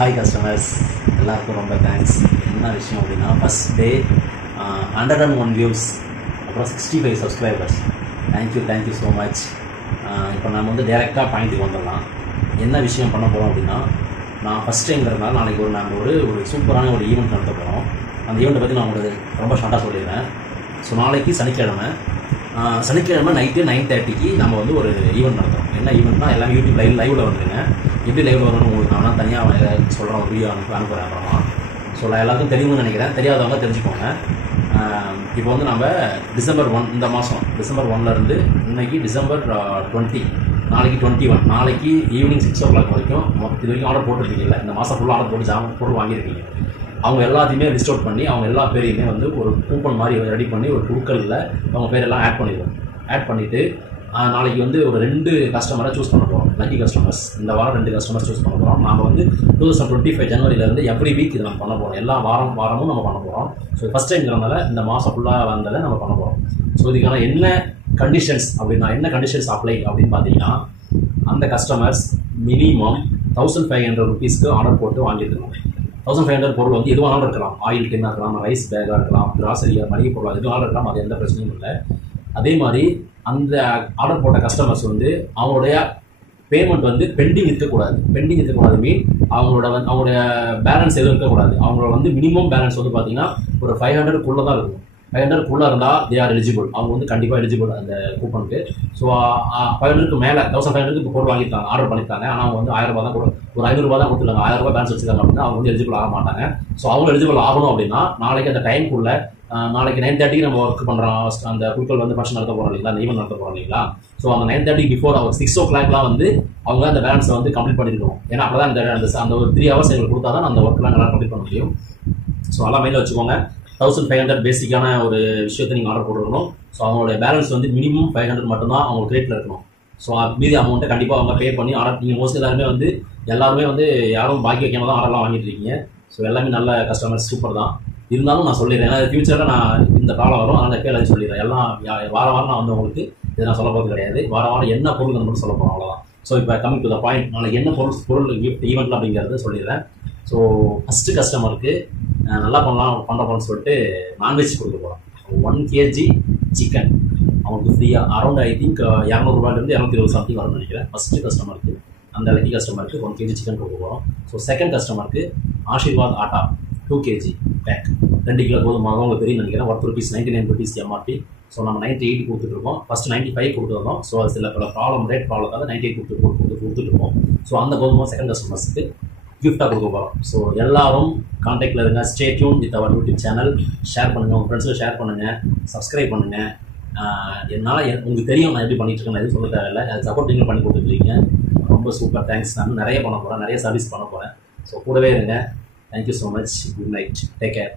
Hi customers, எல்லாருக்கும் ரொம்ப thanks. என்ன விஷயம் அப்படின்னா, ஃபஸ்ட் டே 101 வியூஸ், அப்புறம் 65 சப்ஸ்கிரைபர்ஸ். Thank you so much. இப்போ நம்ம வந்து டேரெக்டாக பாயிண்ட்டுக்கு வந்துடலாம். என்ன விஷயம் பண்ண போகிறோம் அப்படின்னா, நான் ஃபஸ்ட் டைம்ங்கிறதுனால நாளைக்கு நாங்கள் ஒரு சூப்பரான ஒரு ஈவெண்ட் நடத்த போகிறோம். அந்த ஈவெண்ட்டை பற்றி நான் உங்களுக்கு ரொம்ப ஷார்ட்டாக சொல்லிடுறேன். ஸோ நாளைக்கு சனிக்கிழமை நைட்டு 9:30க்கு நம்ம வந்து ஒரு ஈவெண்ட் நடத்துகிறோம். என்ன ஈவெண்ட்னா, எல்லாமே யூடியூப் லைவில் வந்துருங்க. எப்படி லைவில் வரணும்னு உங்களுக்கு நான் தனியாக சொல்கிறேன், ஒரு வீடியோ அனுப்புகிறேன் அப்புறமா. ஸோ எல்லாருக்கும் தெரியும்னு நினைக்கிறேன். தெரியாதவங்க தெரிஞ்சுக்கோங்க. இப்போ வந்து நம்ம டிசம்பர் 1 இந்த மாதம் டிசம்பர் 1லேருந்து இன்னைக்கு டிசம்பர் 20, நாளைக்கு 21, நாளைக்கு ஈவினிங் 6 o'clock வரைக்கும் இது வரைக்கும் ஆர்டர் போட்டிருக்கீங்கல்ல, இந்த மாதம் ஃபுல்லாக ஆர்டர் போட்டு பொருள் வாங்கியிருக்கீங்க. அவங்க எல்லாத்தையுமே லிஸ்ட் அவுட் பண்ணி அவங்க எல்லா பேரையுமே வந்து ஒரு கூப்பன் மாதிரி ரெடி பண்ணி ஒரு குழுக்களில் அவங்க பேரெல்லாம் ஆட் பண்ணிவிட்டு நாளைக்கு வந்து ஒரு 2 கஸ்டமரை சூஸ் பண்ண போகிறோம். Lucky customers. இந்த வாரம் 2 கஸ்டமர்ஸ் சூஸ் பண்ண போகிறோம். நம்ம வந்து 2025 ஜனவரியிலேருந்து எவ்ரி வீக் இதை நம்ம பண்ண போகிறோம். எல்லா வாரமும் நம்ம பண்ண போகிறோம். ஸோ ஃபஸ்ட் டைம்ங்கிறதுனால இந்த மாதம் ஃபுல்லாக வந்ததை நம்ம பண்ண போகிறோம். ஸோ இதுக்கான என்ன கண்டிஷன்ஸ் அப்ளை அப்படின்னு பார்த்தீங்கன்னா, அந்த கஸ்டமர்ஸ் மினிமம் 1500 rupeesக்கு ஆர்டர் போட்டு வாங்கியிருக்கணும். 1500 பொருள் வந்து எதுவானாலும் இருக்கலாம். ஆயில் டின்னாக இருக்கலாம், ரைஸ் பேக்காக இருக்கலாம், கிராசரியாக, மளிகை பொருளாக எதுவானாலும் இருக்கலாம். அது எந்த பிரச்சனையும் இல்லை. அதே மாதிரி அந்த ஆர்டர் போட்ட கஸ்டமர்ஸ் வந்து அவங்களுடைய பேமெண்ட் வந்து பெண்டிங் இருக்கக்கூடாது. மீன் அவங்களுடைய பேலன்ஸ் எதுவும் இருக்கக்கூடாது. அவங்களோட வந்து மினிமம் பேலன்ஸ் வந்து பார்த்தீங்கன்னா ஒரு 500க்குள்ளே தான் இருக்கும். 500க்குள்ளே இருந்தால் தே ஆர் எலிஜிபிள். அவங்க வந்து கண்டிப்பாக எலிஜிபிள் அந்த கூப்பனுக்கு. ஸோ 500க்கு மேலே 1500க்கு இப்போ பொருள் வாங்கியிருக்காங்க, ஆர்டர் பண்ணியிருக்காங்க. ஆனால் அவங்க வந்து 1000 ரூபா தான் ஒரு 500 ரூபா தான் கொடுத்துருக்காங்க. 1000 ரூபா பேலன்ஸ் வச்சுருக்காங்க அப்படின்னா அவங்க வந்து எலிஜிபிள் ஆக மாட்டாங்க. ஸோ அவங்க எலிஜிபிள் ஆகணும் அப்படின்னா நாளைக்கு அந்த டைமுக்குள்ளே நாளைக்கு 9:30க்கு நம்ம ஒர்க் பண்ணுறோம். அந்த குழுக்கள் வந்து ஃபங்க்ஷன் நடத்த போகிறோம் இல்லைங்களா, அந்த ஈவெண்ட் நடத்த போகிறோம் இல்லைங்களா. ஸோ அந்த 9:30 பிஃபோர் அவர் 6 o'clockலாம் வந்து அவங்க அந்த பேலன்ஸை வந்து கம்ப்ளீட் பண்ணியிருக்கணும். ஏன்னா அப்போ தான் அந்த ஒரு 3 hours எங்களுக்கு கொடுத்தா தான் அந்த ஒர்க்லாம் நல்லா கம்ப்ளீட் பண்ண முடியும். ஸோ எல்லாம் மைண்டில் வச்சுக்கோங்க. 1500 பேசிக்கான ஒரு விஷயத்தை நீங்கள் ஆர்டர் போட்டுருக்கணும். ஸோ அவங்களுடைய பேலன்ஸ் வந்து மினிமம் 500 மட்டும்தான் அவங்க கிரேட்டில் இருக்கணும். ஸோ மீதி அமௌண்ட்டை கண்டிப்பாக அவங்க பே பண்ணி ஆர்டர். நீங்கள் மோஸ்ட்லி எல்லாருமே வந்து யாரும் பாக்கி வைக்காம தான் ஆர்டர்லாம் வாங்கிட்டு இருக்கீங்க. ஸோ எல்லாமே நல்ல கஸ்டமர்ஸ், சூப்பர் தான். இருந்தாலும் நான் சொல்லிடுறேன், ஏன்னா ஃபியூச்சரில் நான் இந்த காலம் வரும், அதனால் எப்போ எல்லாத்தையும் சொல்லிடுறேன். எல்லாம் வாரம் நான் வந்து உங்களுக்கு இதை நான் சொல்ல போகிறது கிடையாது. வாரம் என்ன பொருள் மட்டும் சொல்ல போகிறோம், அவ்வளோதான். ஸோ இப்போ கமிங் டு த பாயிண்ட், நாளைக்கு என்ன பொருள் கிஃப்ட் ஈவெண்ட்டில் அப்படிங்கிறத சொல்லிடுறேன். ஸோ ஃபஸ்ட்டு கஸ்டமருக்கு நல்லா பண்ணுறோம்னு சொல்லிட்டு நான்வெஜ் கொடுக்க போகிறோம். 1 kg சிக்கன் அவங்களுக்கு ஃப்ரீயாக அரௌண்ட் ஐ திங்க் 200 ரூபாயிலிருந்து 220 சம்திங் வரும்னு நினைக்கிறேன். ஃபஸ்ட்டு கஸ்டமருக்கு, அந்த லக்கி கஸ்டமருக்கு 1 kg சிக்கன் கொடுக்க போகிறோம். ஸோ செகண்ட் கஸ்டமருக்கு Aashirvaad atta 2 kg pack, 2 kilo கோதுமாவும் உங்களுக்கு தெரியும் நினைக்கிறேன். Worth ₹99 MRP. ஸோ நம்ம 98 கொடுத்துட்ருக்கோம். ஃபஸ்ட்டு 95 கொடுத்துருந்தோம். ஸோ அது சில ரேட் ப்ராப்ளத்தால் 98 கொடுத்துட்ருக்கோம். ஸோ அந்த கோதுமை செகண்ட் கஸ்டமர்ஸுக்கு கிஃப்டாக கொடுக்க போகிறோம். ஸோ எல்லாரும் கான்டாக்டில் இருங்க. Stay tuned with our YouTube channel. Share பண்ணுங்கள், உங்கள் ஃப்ரெண்ட்ஸுக்கு ஷேர் பண்ணுங்கள், சப்ஸ்கிரைப் பண்ணுங்கள். என்னால் உங்களுக்கு தெரியும் நான் எப்படி பண்ணிட்டு இருக்கேன், எதுவும் சொல்ல தேவையில்லை. அது சப்போர்ட் நீங்களும் பண்ணி கொடுத்துருக்கீங்க. ரொம்ப சூப்பர், தேங்க்ஸ். நான் நிறைய பண்ண போகிறேன், நிறைய சர்வீஸ் பண்ண போகிறேன். ஸோ கூடவே இருங்க. Thank you so much. Good night. Take care.